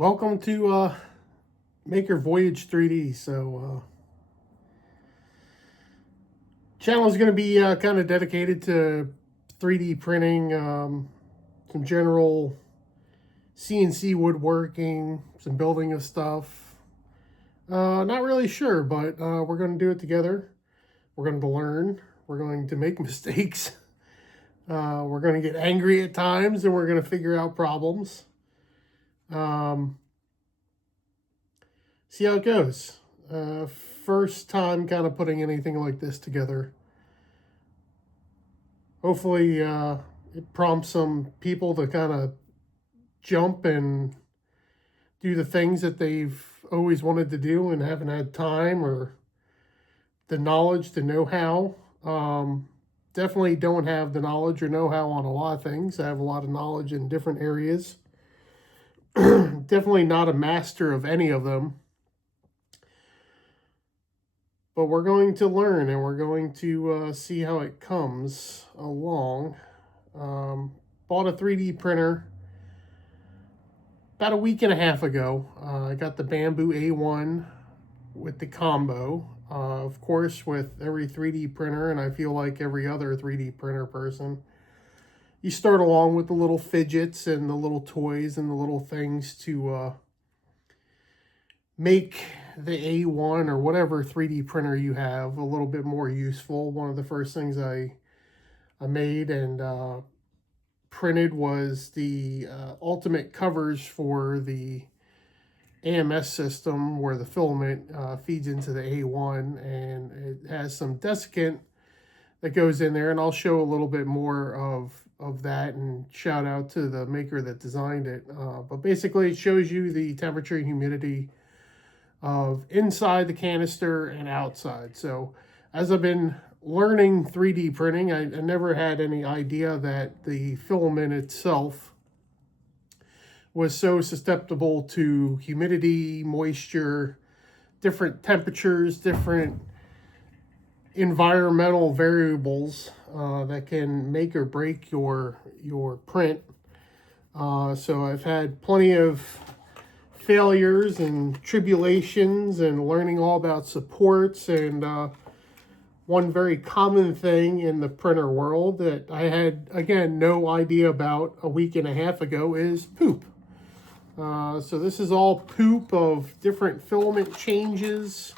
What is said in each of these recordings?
Welcome to MakerVoyage 3D. Channel is going to be kind of dedicated to 3D printing, some general CNC woodworking, some building of stuff. Not really sure, but we're going to do it together. We're going to learn. We're going to make mistakes. We're going to get angry at times, and we're going to figure out problems. See how it goes. First time kind of putting anything like this together. Hopefully it prompts some people to kind of jump and do the things that they've always wanted to do and haven't had time or the knowledge, the know-how. Definitely don't have the knowledge or know-how on a lot of things. I have a lot of knowledge in different areas. Definitely not a master of any of them. But we're going to learn, and we're going to see how it comes along. Bought a 3D printer about a week and a half ago. I got the Bambu A1 with the combo. Of course, with every 3D printer, and I feel like every other 3D printer person, you start along with the little fidgets and the little toys and the little things to make the A1 or whatever 3D printer you have a little bit more useful. One of the first things I made and printed was the ultimate covers for the AMS system where the filament feeds into the A1, and it has some desiccant that goes in there, and I'll show a little bit more of that, and shout out to the maker that designed it. But basically it shows you the temperature and humidity of inside the canister and outside. So as I've been learning 3D printing, I never had any idea that the filament itself was so susceptible to humidity, moisture, different temperatures, different environmental variables that can make or break your print. So I've had plenty of failures and tribulations and learning all about supports, and one very common thing in the printer world that I had, again, no idea about a week and a half ago is poop. So this is all poop of different filament changes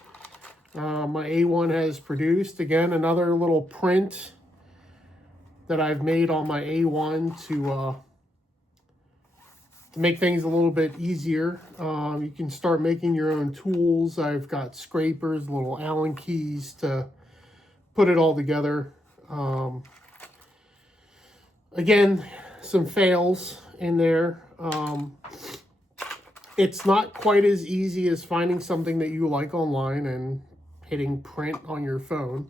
my A1 has produced. Again, another little print that I've made on my A1 to make things a little bit easier. You can start making your own tools. I've got scrapers, little Allen keys to put it all together. Again, some fails in there. It's not quite as easy as finding something that you like online and hitting print on your phone.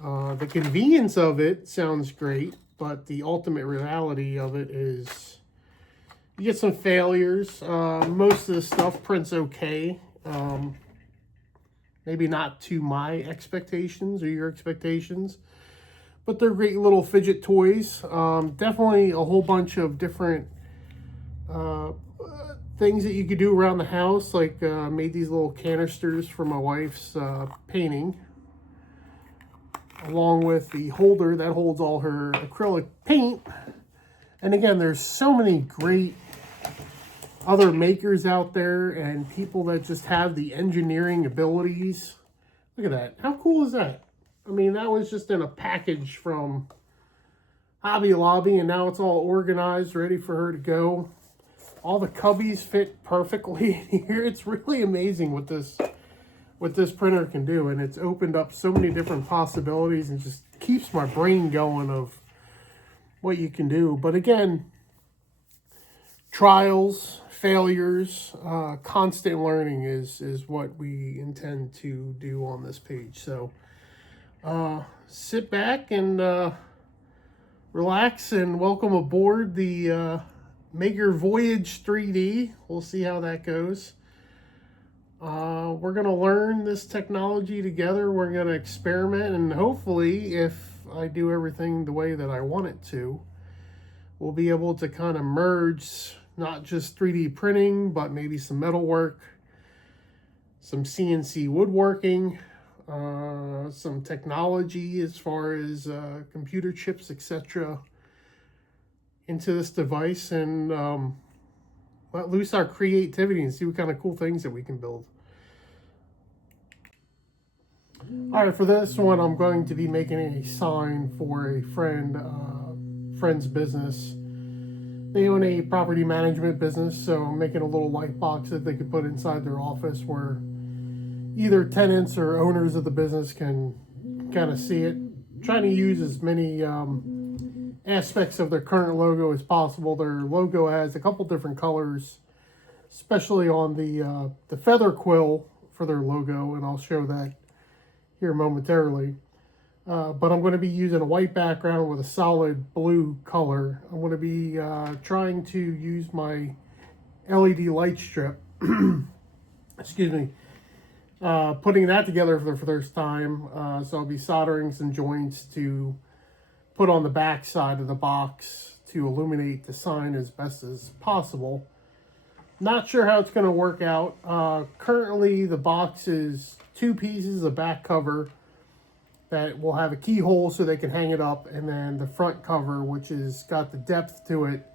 The convenience of it sounds great, but the ultimate reality of it is you get some failures. Most of the stuff prints okay. Maybe not to my expectations or your expectations, but they're great little fidget toys. Definitely a whole bunch of different things that you could do around the house. Like made these little canisters for my wife's painting, along with the holder that holds all her acrylic paint. And again, there's so many great other makers out there and people that just have the engineering abilities. Look at that. How cool is that? I mean, that was just in a package from Hobby Lobby, and now it's all organized, ready for her to go. All the cubbies fit perfectly in here. It's really amazing what this printer can do, and it's opened up so many different possibilities and just keeps my brain going of what you can do. But again, trials, failures, constant learning is what we intend to do on this page. So sit back and relax and welcome aboard the MakerVoyage 3D. We'll see how that goes. We're going to learn this technology together. We're going to experiment, and hopefully, if I do everything the way that I want it to, we'll be able to kind of merge not just 3D printing, but maybe some metalwork, some CNC woodworking, some technology as far as computer chips, etc., into this device, and let loose our creativity and see what kind of cool things that we can build. All right, for this one, I'm going to be making a sign for a friend's business. They own a property management business, so I'm making a little light box that they could put inside their office where either tenants or owners of the business can kind of see it. Trying to use as many aspects of their current logo as possible. Their logo has a couple different colors, especially on the feather quill for their logo, and I'll show that here momentarily. But I'm going to be using a white background with a solid blue color. I'm going to be trying to use my LED light strip, excuse me, putting that together for the first time. So I'll be soldering some joints to put on the back side of the box to illuminate the sign as best as possible. Not sure how it's going to work out. Currently, the box is 2 pieces, a back cover that will have a keyhole so they can hang it up, and then the front cover, which has got the depth to it.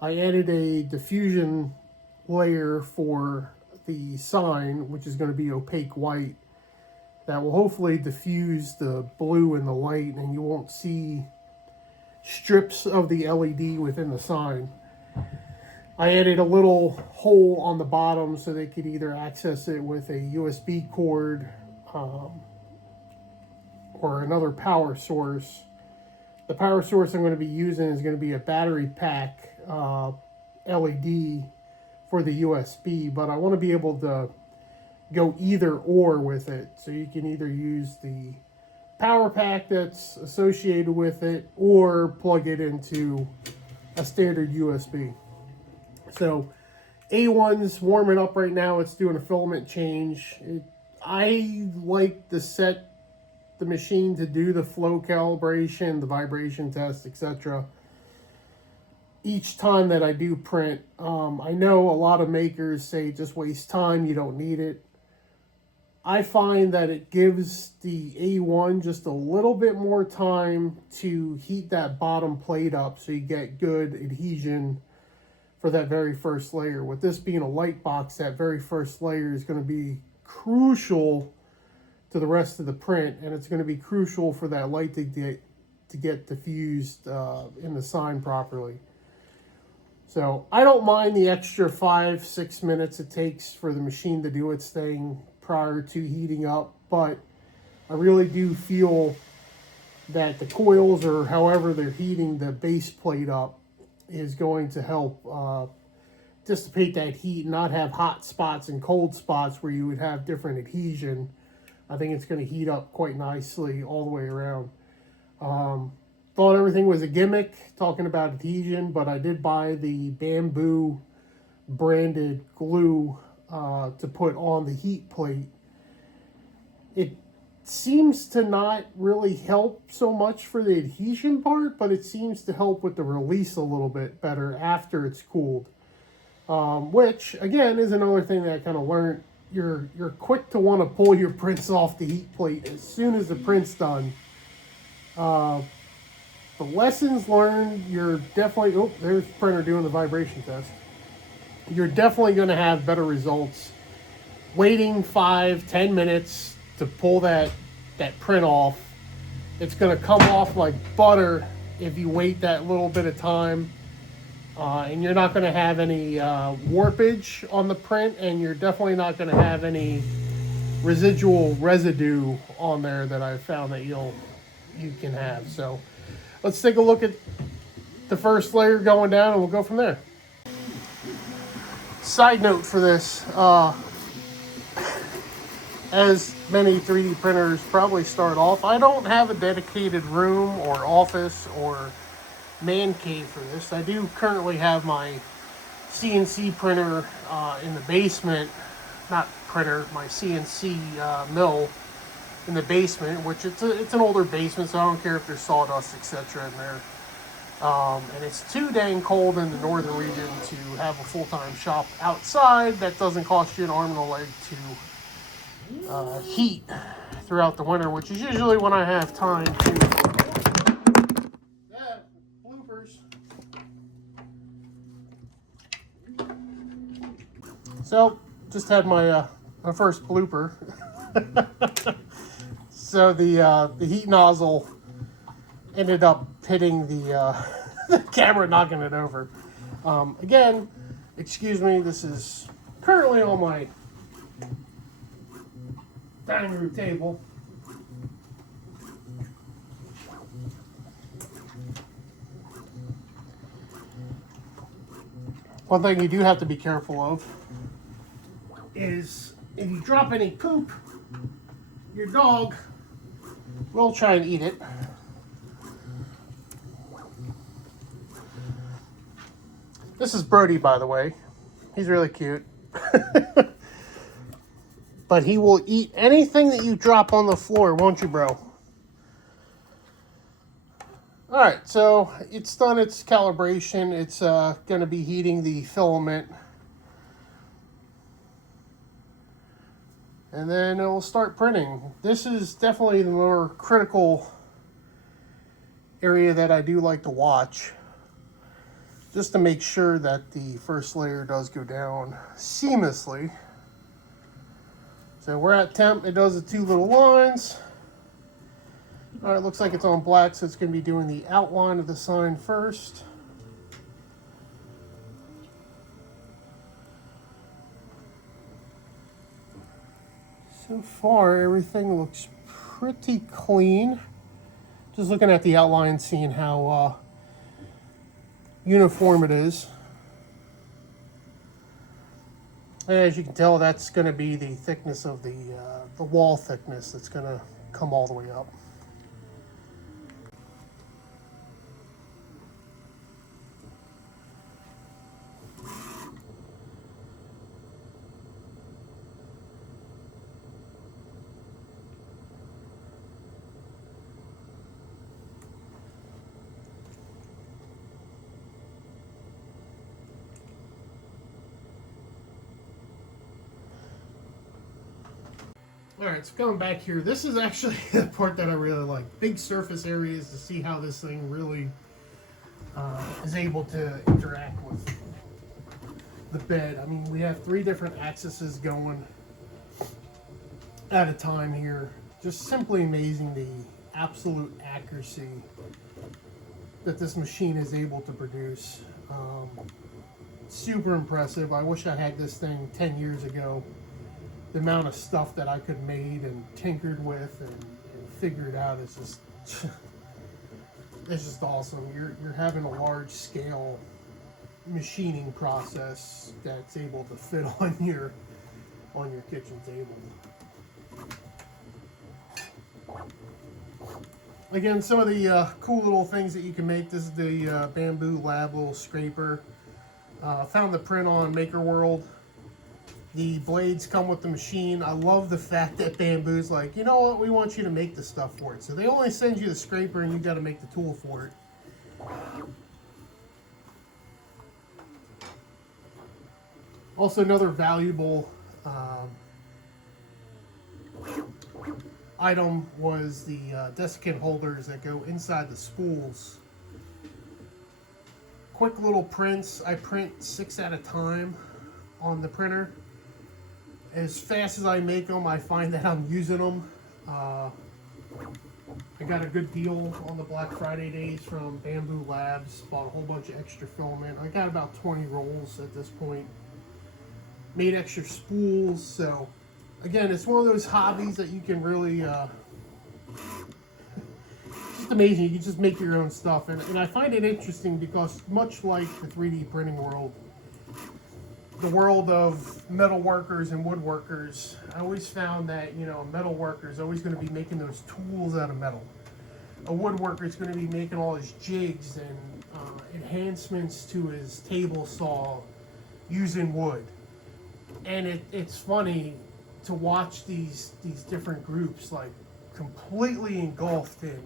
I added a diffusion layer for the sign, which is going to be opaque white, that will hopefully diffuse the blue and the light, and you won't see strips of the LED within the sign. I added a little hole on the bottom so they could either access it with a USB cord or another power source. The power source I'm going to be using is going to be a battery pack LED for the USB, but I want to be able to go either or with it. So you can either use the power pack that's associated with it or plug it into a standard USB. So A1's warming up right now. It's doing a filament change. I like to set the machine to do the flow calibration, the vibration test, etc. each time that I do print. I know a lot of makers say just waste time, you don't need it. I find that it gives the A1 just a little bit more time to heat that bottom plate up so you get good adhesion for that very first layer. With this being a light box, that very first layer is going to be crucial to the rest of the print, and it's going to be crucial for that light to get diffused in the sign properly. So I don't mind the extra 5-6 minutes it takes for the machine to do its thing prior to heating up, but I really do feel that the coils, or however they're heating the base plate up, is going to help dissipate that heat and not have hot spots and cold spots where you would have different adhesion. I think it's going to heat up quite nicely all the way around. Thought everything was a gimmick talking about adhesion, but I did buy the Bambu branded glue to put on the heat plate. It seems to not really help so much for the adhesion part, but it seems to help with the release a little bit better after it's cooled. Which, again, is another thing that I kind of learned. You're quick to want to pull your prints off the heat plate as soon as the print's done. The lessons learned, you're definitely... Oh, there's the printer doing the vibration test. You're definitely going to have better results waiting 5-10 minutes to pull that print off. It's going to come off like butter if you wait that little bit of time. And you're not going to have any warpage on the print, and you're definitely not going to have any residual residue on there that I've found that you can have. So let's take a look at the first layer going down, and we'll go from there. Side note for this, as many 3D printers probably start off, I don't have a dedicated room or office or man cave for this. I do currently have my CNC printer in the basement, not printer, my CNC mill in the basement, which it's an older basement, so I don't care if there's sawdust, etc. in there. And it's too dang cold in the northern region to have a full-time shop outside that doesn't cost you an arm and a leg to heat throughout the winter, which is usually when I have time to. Yeah, bloopers. So, just had my first blooper. So the heat nozzle ended up hitting the the camera, knocking it over. Again, excuse me, this is currently on my dining room table. One thing you do have to be careful of is if you drop any poop, your dog will try and eat it. This is Brody, by the way. He's really cute. But he will eat anything that you drop on the floor, won't you, bro? Alright, so it's done its calibration. It's going to be heating the filament. And then it will start printing. This is definitely the more critical area that I do like to watch, just to make sure that the first layer does go down seamlessly. So we're at temp. It does the two little lines. All right, looks like it's on black, so it's going to be doing the outline of the sign first. So far, everything looks pretty clean. Just looking at the outline, seeing how uniform it is. And as you can tell, that's going to be the thickness of the wall thickness that's going to come all the way up. Alright, so coming back here, this is actually the part that I really like. Big surface areas to see how this thing really is able to interact with the bed. I mean, we have 3 different axes going at a time here. Just simply amazing the absolute accuracy that this machine is able to produce. Super impressive. I wish I had this thing 10 years ago. The amount of stuff that I could have made and tinkered with and figured out is just it's just awesome. You're having a large scale machining process that's able to fit on your kitchen table. Again, some of the cool little things that you can make. This is the Bambu Lab little scraper. Found the print on MakerVoyage. The blades come with the machine. I love the fact that Bambu's like, you know what, we want you to make the stuff for it. So they only send you the scraper and you got to make the tool for it. Also, another valuable item was the desiccant holders that go inside the spools. Quick little prints. I print 6 at a time on the printer. As fast as I make them, I find that I'm using them. I got a good deal on the Black Friday days from Bambu Labs. Bought a whole bunch of extra filament. I got about 20 rolls at this point. Made extra spools. So, again, it's one of those hobbies that you can really... just amazing. You can just make your own stuff. And I find it interesting because much like the 3D printing world, the world of metal workers and woodworkers, I always found that, you know, a metal worker is always going to be making those tools out of metal. A woodworker is going to be making all his jigs and enhancements to his table saw using wood. And it's funny to watch these different groups like completely engulfed in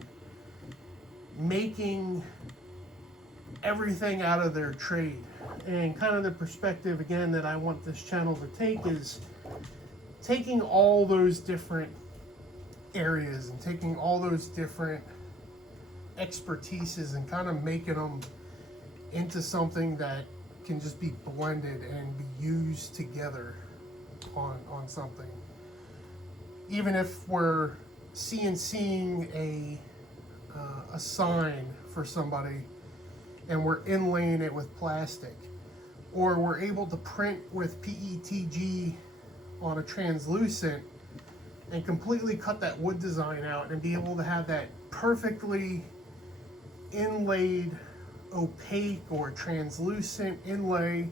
making everything out of their trade. And kind of the perspective again that I want this channel to take is taking all those different areas and taking all those different expertises and kind of making them into something that can just be blended and be used together on something. Even if we're CNCing a sign for somebody and we're inlaying it with plastic, or we're able to print with PETG on a translucent and completely cut that wood design out and be able to have that perfectly inlaid opaque or translucent inlay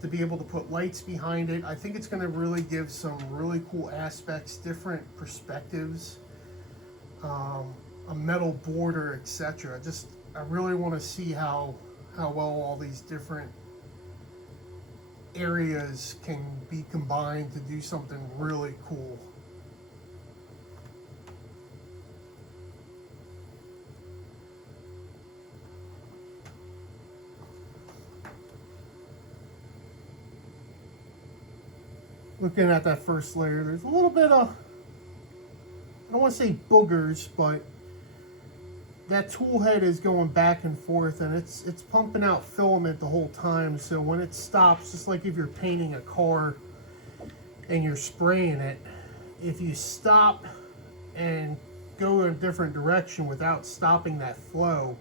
to be able to put lights behind it. I think it's going to really give some really cool aspects, different perspectives, a metal border, etc. I really want to see how well all these different areas can be combined to do something really cool. Looking at that first layer, there's a little bit of, I don't want to say boogers, but that tool head is going back and forth, and it's pumping out filament the whole time. So when it stops, just like if you're painting a car and you're spraying it, if you stop and go in a different direction without stopping that flow,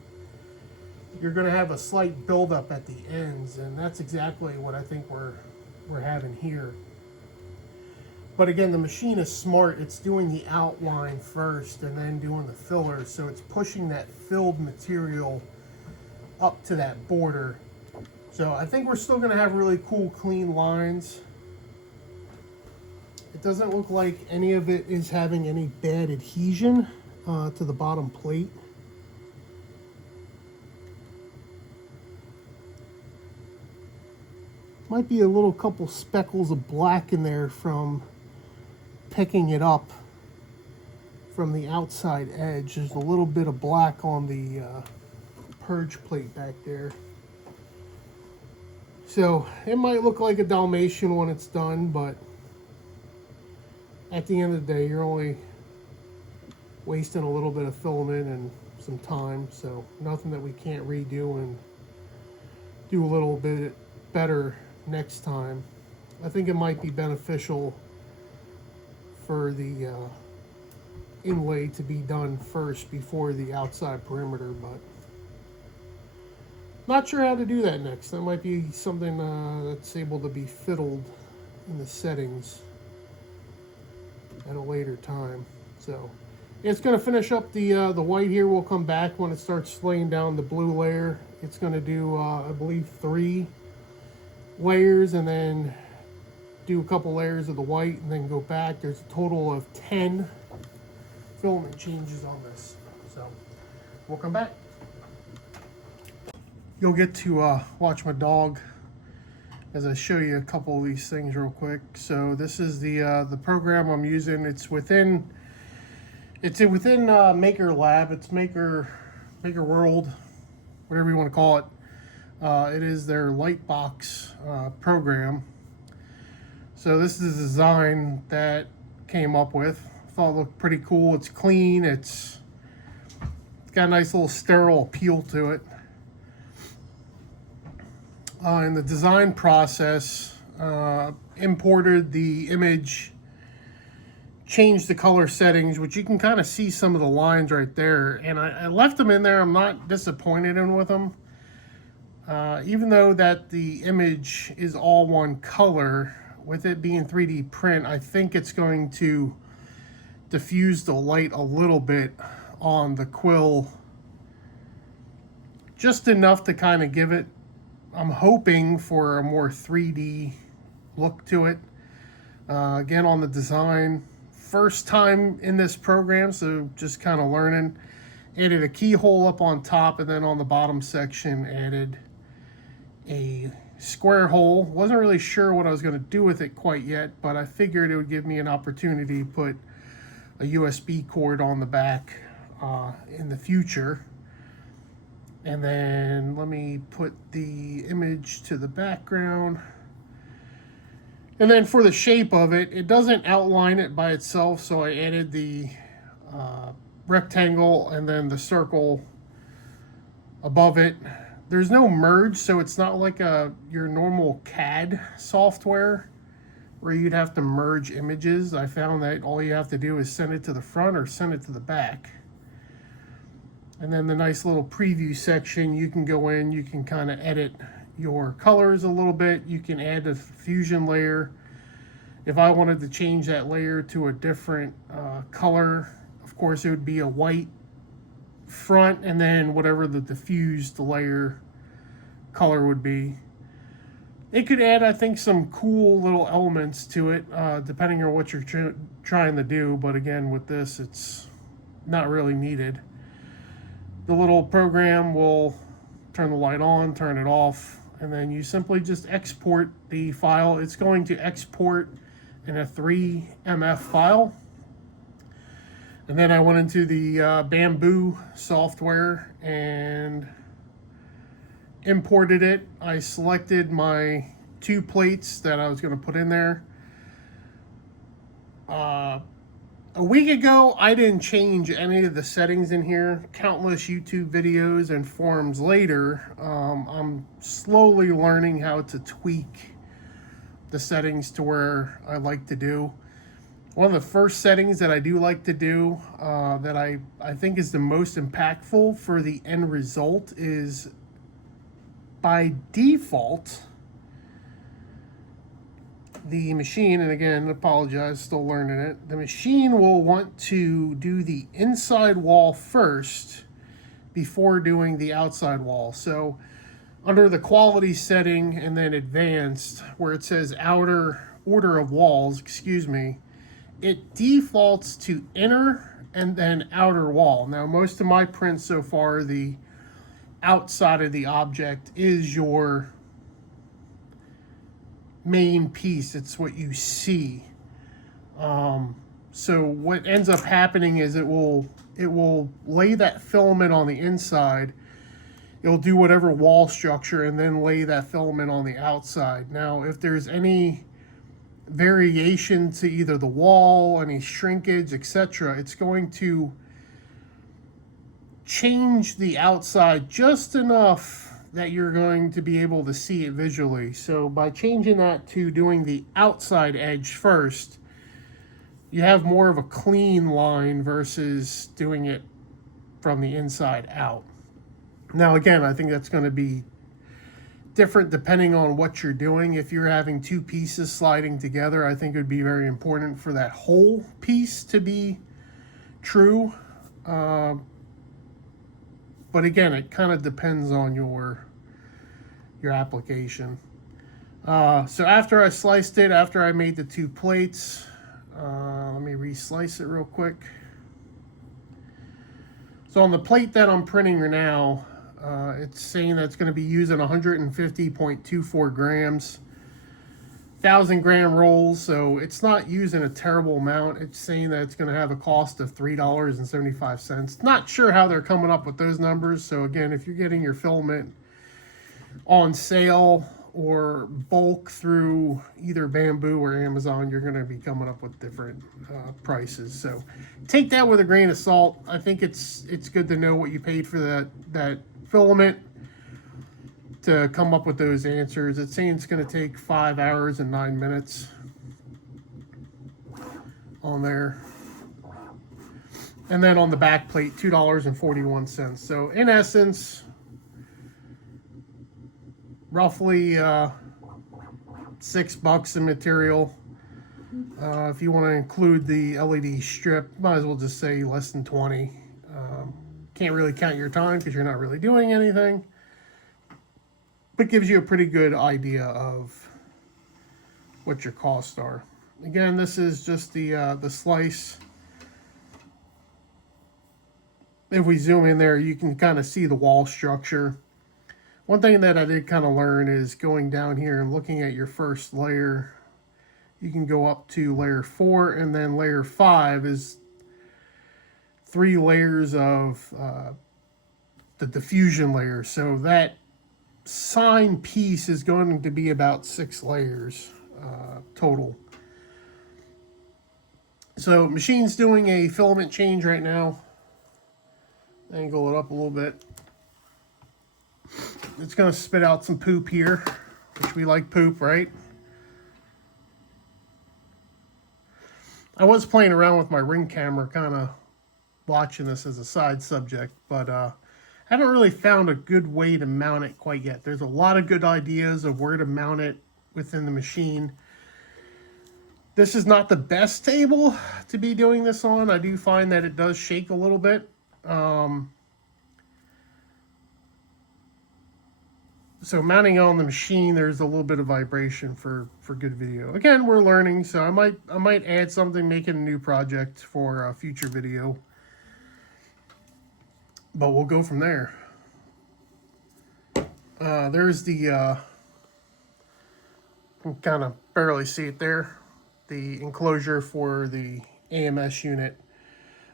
you're going to have a slight buildup at the ends, and that's exactly what I think we're having here. But again, the machine is smart. It's doing the outline first and then doing the filler. So it's pushing that filled material up to that border. So I think we're still going to have really cool, clean lines. It doesn't look like any of it is having any bad adhesion to the bottom plate. Might be a little couple speckles of black in there from picking it up from the outside edge. There's a little bit of black on the purge plate back there. So it might look like a Dalmatian when it's done, but at the end of the day, you're only wasting a little bit of filament and some time. So nothing that we can't redo and do a little bit better next time. I think it might be beneficial for the inlay to be done first before the outside perimeter, but not sure how to do that next. That might be something that's able to be fiddled in the settings at a later time. So it's going to finish up the white here. We'll come back when it starts laying down the blue layer. It's going to do I believe 3 layers and then do a couple layers of the white and then go back. There's a total of 10 filament changes on this. So we'll come back. You'll get to watch my dog as I show you a couple of these things real quick. So this is the program I'm using. It's within Maker Lab. It's Maker World, whatever you want to call it. It is their Lightbox program. So this is a design that came up with. Thought it looked pretty cool. It's clean. It's got a nice little sterile appeal to it. In the design process, imported the image, changed the color settings, which you can kind of see some of the lines right there. And I left them in there. I'm not disappointed with them. Even though that the image is all one color, with it being 3D print, I think it's going to diffuse the light a little bit on the quill. Just enough to kind of give it, I'm hoping for a more 3D look to it. Again, on the design, first time in this program, so just kind of learning. Added a keyhole up on top, and then on the bottom section added a square hole. Wasn't really sure what I was going to do with it quite yet, but I figured it would give me an opportunity to put a USB cord on the back in the future. And then let me put the image to the background. And then for the shape of it, it doesn't outline it by itself, so I added the rectangle and then the circle above it. There's no merge, so it's not like your normal CAD software where you'd have to merge images. I found that all you have to do is send it to the front or send it to the back. And then the nice little preview section, you can go in, you can kind of edit your colors a little bit. You can add a fusion layer. If I wanted to change that layer to a different color, of course it would be a white front and then whatever the diffused layer color would be. It could add, I think, some cool little elements to it, depending on what you're trying to do. But again, with this, it's not really needed. The little program will turn the light on, turn it off, and then you simply just export the file. It's going to export in a 3MF file. And then I went into the Bambu software and imported it. I selected my 2 plates that I was going to put in there. A week ago, I didn't change any of the settings in here. Countless YouTube videos and forums later, I'm slowly learning how to tweak the settings to where I like to do. One of the first settings that I do like to do, that I think is the most impactful for the end result, is by default, the machine, and again, apologize, still learning it, the machine will want to do the inside wall first before doing the outside wall. So under the quality setting and then advanced, where it says outer order of walls, it defaults to inner and then outer wall. Now, most of my prints so far, the outside of the object is your main piece. It's what you see. So what ends up happening is it will lay that filament on the inside. It'll do whatever wall structure and then lay that filament on the outside. Now, if there's any variation to either the wall, any shrinkage, etc., it's going to change the outside just enough that you're going to be able to see it visually. So by changing that to doing the outside edge first, you have more of a clean line versus doing it from the inside out. Now, again, I think that's going to be different depending on what you're doing. If you're having 2 pieces sliding together, I think it would be very important for that whole piece to be true. But again, it kind of depends on your application. So after I sliced it, after I made the 2 plates, let me re-slice it real quick. So on the plate that I'm printing now, it's saying that it's going to be using 150.24 grams, 1,000-gram rolls, so it's not using a terrible amount. It's saying that it's going to have a cost of $3.75. Not sure how they're coming up with those numbers. So again, if you're getting your filament on sale or bulk through either Bambu or Amazon, you're going to be coming up with different prices. So take that with a grain of salt. I think it's good to know what you paid for that filament to come up with those answers. It's saying it's going to take 5 hours and 9 minutes on there. And then on the back plate, $2.41. So in essence, roughly $6 in material. If you want to include the LED strip, might as well just say less than 20. Can't really count your time because you're not really doing anything, but gives you a pretty good idea of what your costs are. Again, this is just the slice. If we zoom in there, you can kind of see the wall structure. One thing that I did kind of learn is going down here and looking at your first layer. You can go up to layer 4, and then layer 5 is 3 layers of the diffusion layer. So that sign piece is going to be about 6 layers total. So machine's doing a filament change right now. Angle it up a little bit. It's going to spit out some poop here, which we like poop, right? I was playing around with my Ring camera, kind of watching this as a side subject, but haven't really found a good way to mount it quite yet. There's a lot of good ideas of where to mount it within the machine. This is not the best table to be doing this on. I do find that it does shake a little bit. So mounting it on the machine, there's a little bit of vibration for good video. Again, we're learning, so I might add something, make it a new project for a future video. But we'll go from there. There's the, you can kind of barely see it there, the enclosure for the AMS unit.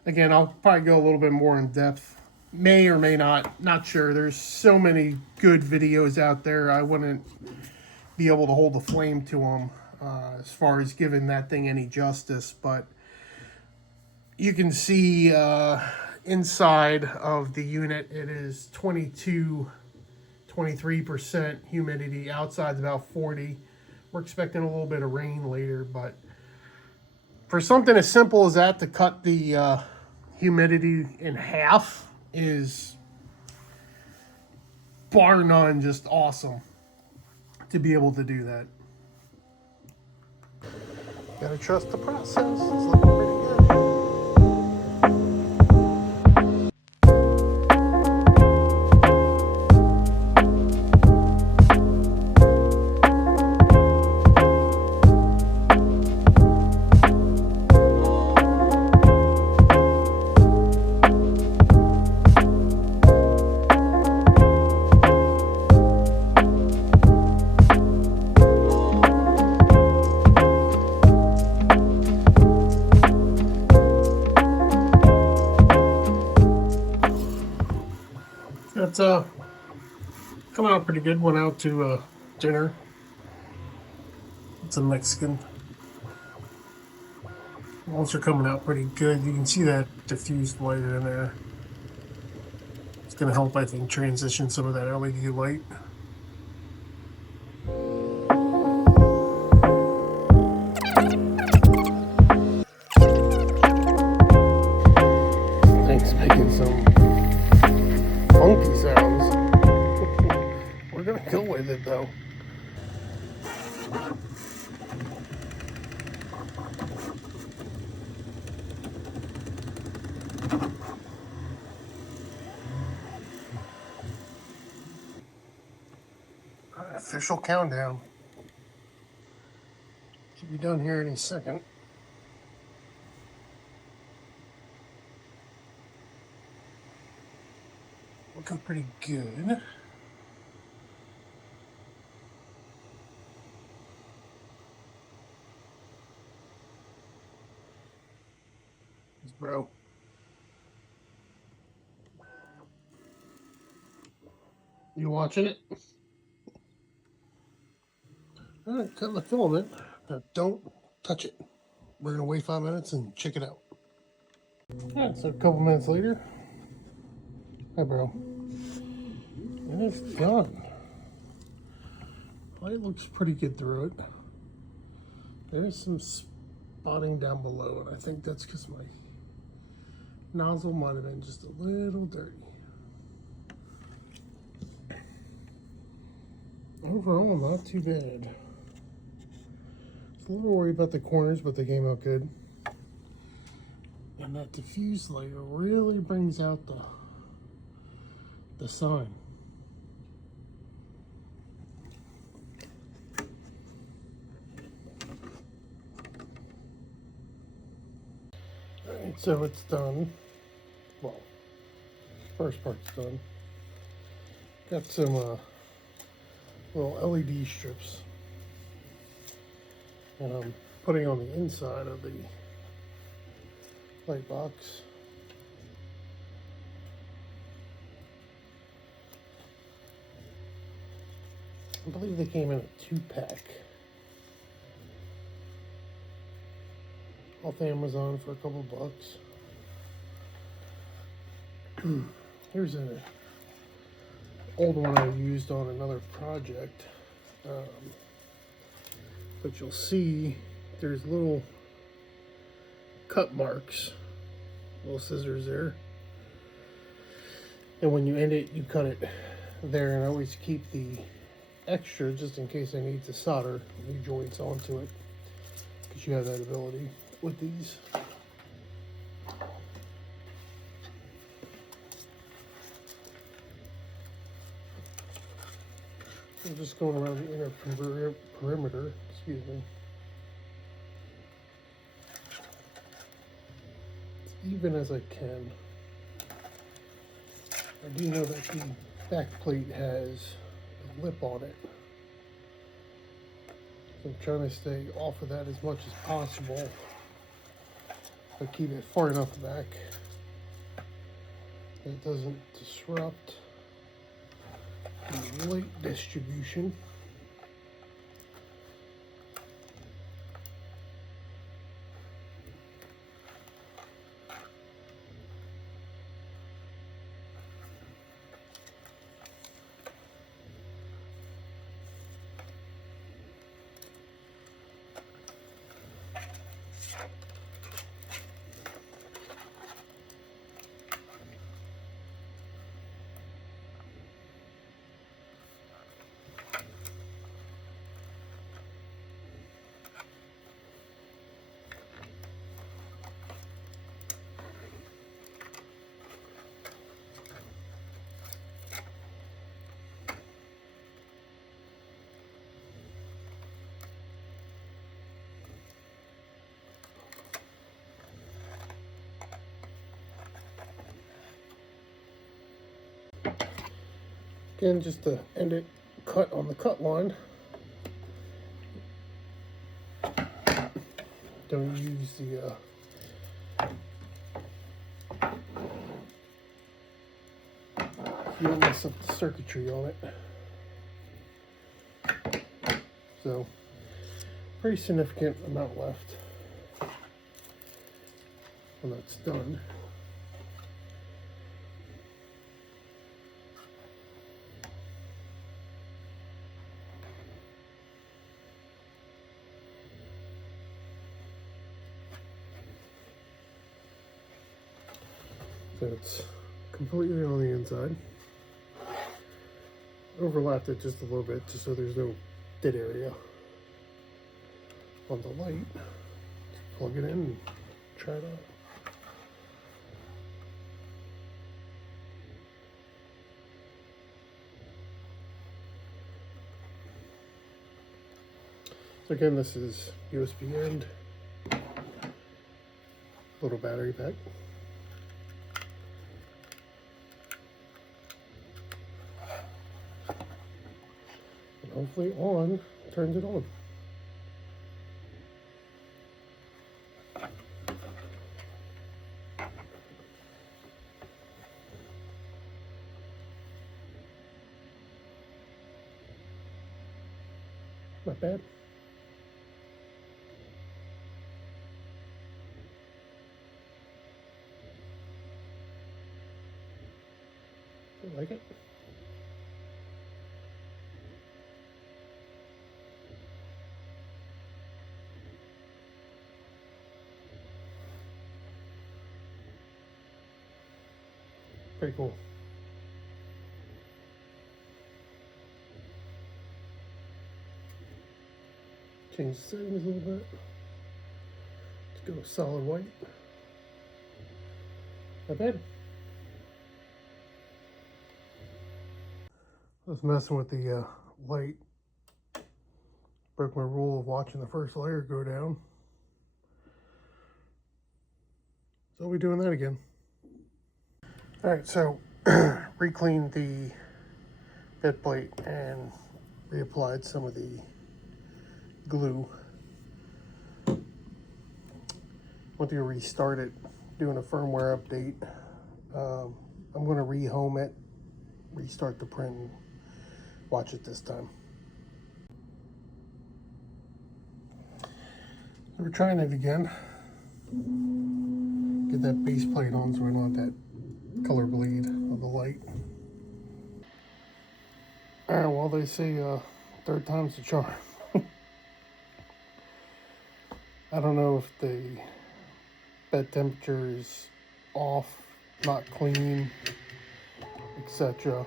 Again, I'll probably go a little bit more in depth. May or may not sure. There's so many good videos out there. I wouldn't be able to hold a flame to them as far as giving that thing any justice. But you can see inside of the unit, it is 23% humidity. Outside's about 40. We're expecting a little bit of rain later, but for something as simple as that to cut the humidity in half is bar none just awesome to be able to do that. Gotta trust the process. It's looking pretty good. That's coming out pretty good. Went out to dinner. It's a Mexican. Walls are coming out pretty good. You can see that diffused light in there. It's going to help, I think, transition some of that LED light. Thing's making some funky sounds. We're going to go with it, though. Official countdown. Should be done here any second. Looking pretty good. Bro. You watching it? Alright, cut the filament. Now don't touch it. We're gonna wait 5 minutes and check it out. Alright, so a couple minutes later. Hi, bro. And it's done. Light looks pretty good through it. There's some spotting down below, and I think that's because my nozzle might have been just a little dirty. Overall, not too bad. A little worried about the corners, but they came out good. And that diffuse layer really brings out the sign. Alright, so it's done. Well, first part's done. Got some little LED strips. And I'm putting on the inside of the light box. I believe they came in a 2-pack off Amazon for a couple bucks. Here's an old one I used on another project. But you'll see there's little cut marks, little scissors there. And when you end it, you cut it there, and I always keep the extra just in case I need to solder new joints onto it, because you have that ability with these. I'm just going around the inner perimeter, excuse me. As even as I can. I do know that the back plate has a lip on it. So I'm trying to stay off of that as much as possible, but keep it far enough back that it doesn't disrupt the light distribution. Again, just to end it, cut on the cut line. Don't use the you don't mess up the circuitry on it. So, pretty significant amount left when that's done. So it's completely on the inside. Overlapped it just a little bit, just so there's no dead area on the light. Just plug it in and try it out. So again, this is USB end, little battery pack. Hopefully on turns it on. Not bad. I like it. Pretty cool. Change the settings a little bit. Let's go solid white. Not bad. I was messing with the light. Broke my rule of watching the first layer go down. So we'll be doing that again. Alright, so re-cleaned the bed plate and reapplied some of the glue. Went to restart it, doing a firmware update. I'm going to rehome it, restart the print, and watch it this time. We're trying it again. Get that base plate on so we don't have that color bleed of the light. Alright, well, they say third time's the charm. I don't know if the bed temperature is off, not clean, etc.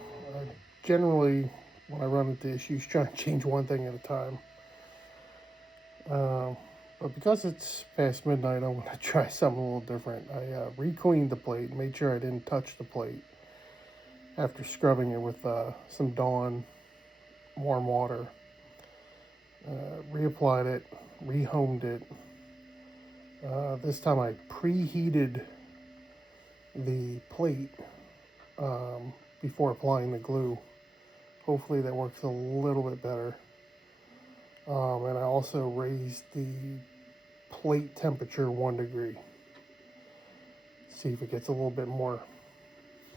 Generally, when I run into issues, try to change one thing at a time. But because it's past midnight, I want to try something a little different. I re-cleaned the plate, made sure I didn't touch the plate after scrubbing it with some Dawn warm water. Reapplied it, rehomed it. This time I preheated the plate before applying the glue. Hopefully that works a little bit better. And I also raised the plate temperature 1 degree. See if it gets a little bit more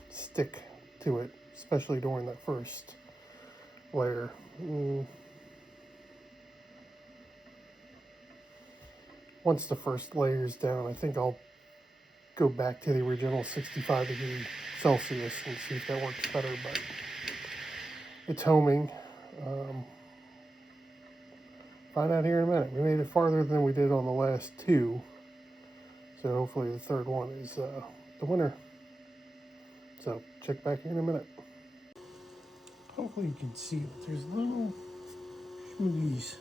stick to it, especially during that first layer. Once the first layer is down, I think I'll go back to the original 65 degree Celsius and see if that works better, but it's homing. Find out here in a minute. We made it farther than we did on the last two, so hopefully the third one is the winner. So check back here in a minute. Hopefully you can see it. There's little smoothies.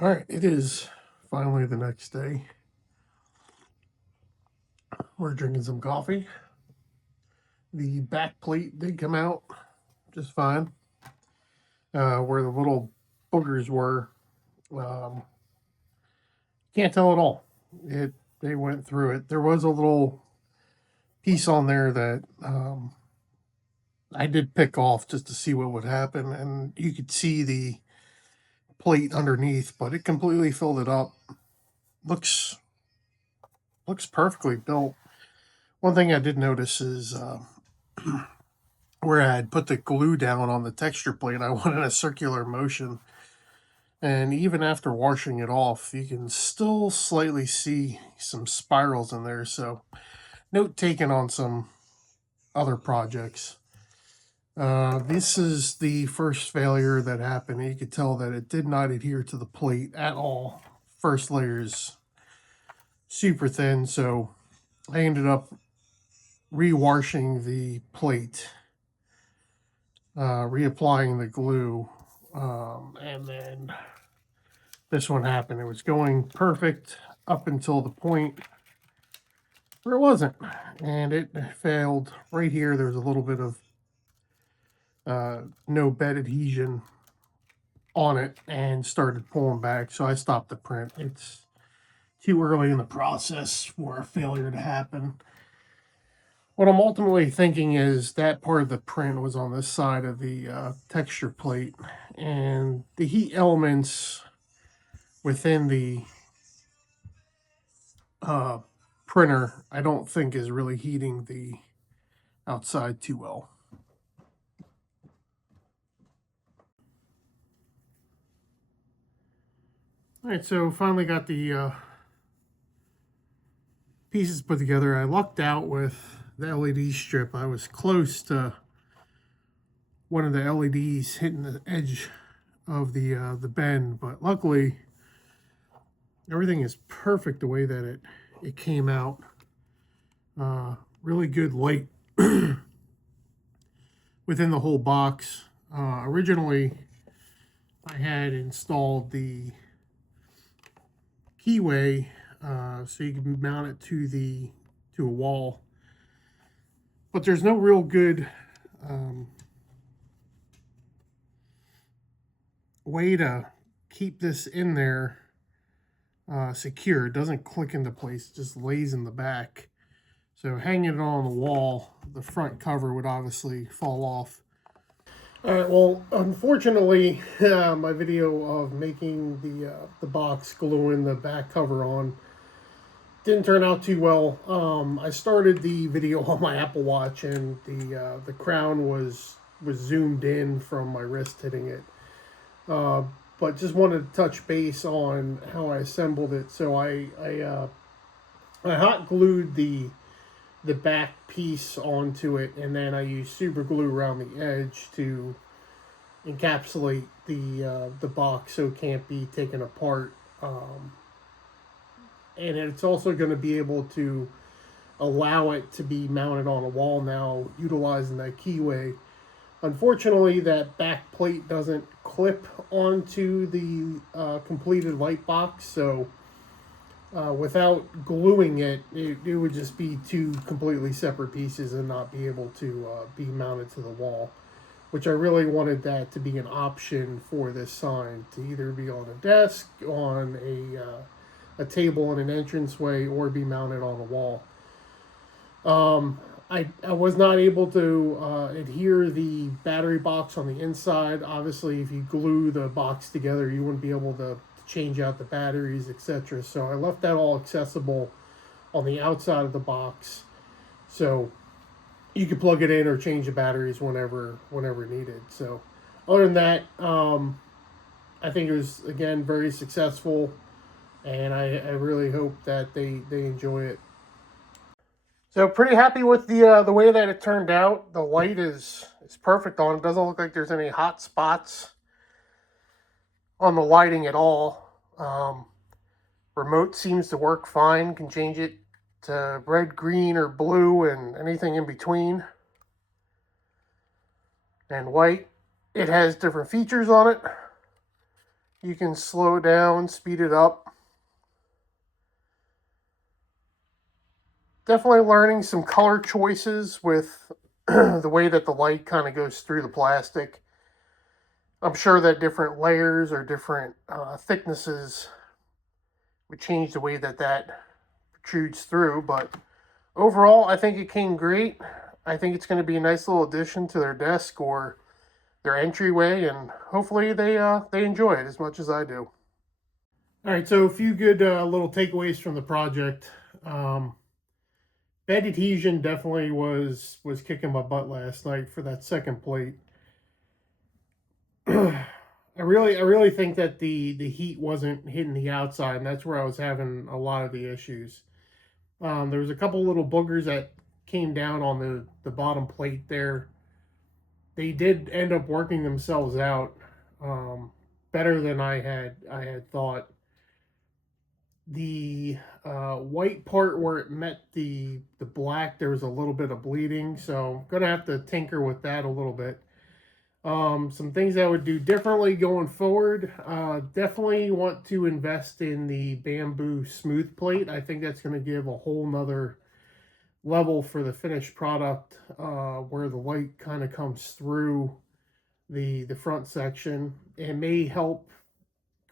All right, it is finally the next day. We're drinking some coffee. The back plate did come out just fine. Where the little boogers were, can't tell at all. They went through it. There was a little piece on there that I did pick off just to see what would happen, and you could see the plate underneath, but it completely filled it up. Looks perfectly built. One thing I did notice is where I had put the glue down on the texture plate, I wanted a circular motion. And even after washing it off, you can still slightly see some spirals in there. So note taken on some other projects. This is the first failure that happened. You could tell that it did not adhere to the plate at all. First layer is super thin, so I ended up rewashing the plate, reapplying the glue, and then this one happened. It was going perfect up until the point where it wasn't, and it failed. Right here, there's a little bit of no bed adhesion on it and started pulling back, so I stopped the print. It's too early in the process for a failure to happen. What I'm ultimately thinking is that part of the print was on this side of the texture plate, and the heat elements within the printer I don't think is really heating the outside too well. All right, so finally got the pieces put together. I lucked out with the LED strip. I was close to one of the LEDs hitting the edge of the bend, but luckily everything is perfect the way that it came out. Really good light within the whole box. Originally, I had installed the keyway so you can mount it to a wall, but there's no real good way to keep this in there secure. It doesn't click into place, it just lays in the back. So hanging it on the wall, the front cover would obviously fall off. All right, well, unfortunately, my video of making the box, gluing the back cover on, didn't turn out too well. I started the video on my Apple Watch, and the crown was was zoomed in from my wrist hitting it. Uh, but just wanted to touch base on how I assembled it. So I hot glued the back piece onto it, and then I used super glue around the edge to encapsulate the box so it can't be taken apart. And it's also going to be able to allow it to be mounted on a wall now, utilizing that keyway. Unfortunately, that back plate doesn't clip onto the completed light box, so without gluing it, it would just be two completely separate pieces and not be able to be mounted to the wall, which I really wanted that to be an option for this sign, to either be on a desk, on a table in an entranceway, or be mounted on a wall. I was not able to adhere the battery box on the inside. Obviously, if you glue the box together, you wouldn't be able to change out the batteries, etc. So I left that all accessible on the outside of the box, so you could plug it in or change the batteries whenever needed. So other than that, I think it was, again, very successful, and I really hope that they enjoy it. So pretty happy with the way that it turned out. The light is perfect on it. Doesn't look like there's any hot spots on the lighting at all. Remote seems to work fine. Can change it to red, green, or blue, and anything in between. And white. It has different features on it. You can slow it down, speed it up. Definitely learning some color choices with the way that the light kind of goes through the plastic. I'm sure that different layers or different thicknesses would change the way that protrudes through, but overall, I think it came great. I think it's going to be a nice little addition to their desk or their entryway, and hopefully they enjoy it as much as I do. All right, so a few good little takeaways from the project. Bed adhesion definitely was kicking my butt last night for that second plate. I really think that the heat wasn't hitting the outside, and that's where I was having a lot of the issues. There was a couple little boogers that came down on the bottom plate there. They did end up working themselves out better than I had thought. The white part where it met the black, there was a little bit of bleeding, so I'm gonna have to tinker with that a little bit. Some things I would do differently going forward. Definitely want to invest in the Bambu smooth plate. I think that's going to give a whole nother level for the finished product, where the light kind of comes through the front section. It may help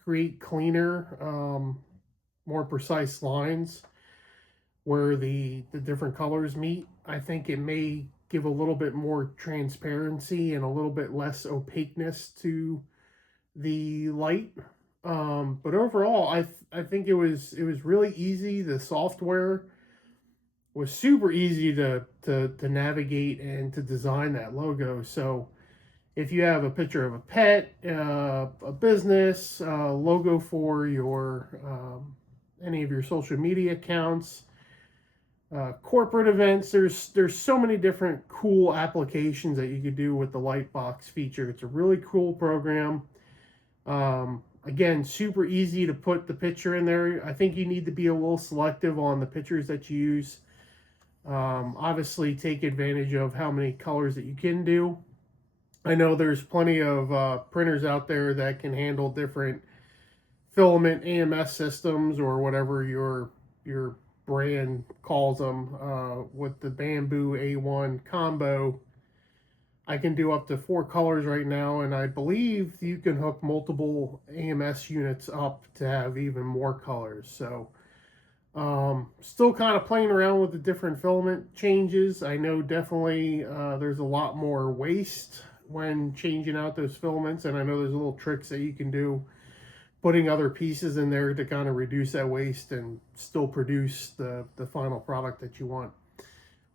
create cleaner, more precise lines where the different colors meet. I think it may give a little bit more transparency and a little bit less opaqueness to the light. But overall, I think it was really easy. The software was super easy to navigate and to design that logo. So if you have a picture of a pet, a business, logo for your any of your social media accounts, corporate events, there's so many different cool applications that you could do with the Lightbox feature. It's a really cool program. Again, super easy to put the picture in there. I think you need to be a little selective on the pictures that you use. Obviously, take advantage of how many colors that you can do. I know there's plenty of printers out there that can handle different filament AMS systems or whatever your brand calls them. With the Bambu A1 Combo, I can do up to 4 colors right now, and I believe you can hook multiple AMS units up to have even more colors. So still kind of playing around with the different filament changes. I know definitely there's a lot more waste when changing out those filaments, and I know there's little tricks that you can do, putting other pieces in there to kind of reduce that waste and still produce the final product that you want.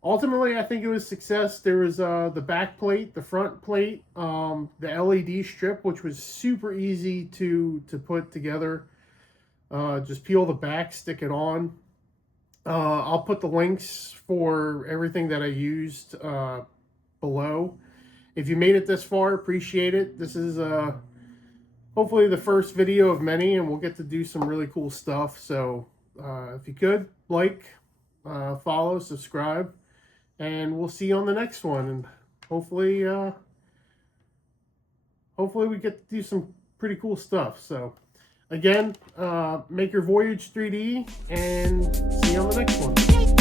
ultimately, I think it was success. There was the back plate, the front plate, the LED strip, which was super easy to put together. Just peel the back, stick it on. I'll put the links for everything that I used below. If you made it this far, appreciate it. This is hopefully the first video of many, and we'll get to do some really cool stuff. So if you could, like, follow, subscribe, and we'll see you on the next one. And hopefully we get to do some pretty cool stuff. So again, MakerVoyage 3D, and see you on the next one.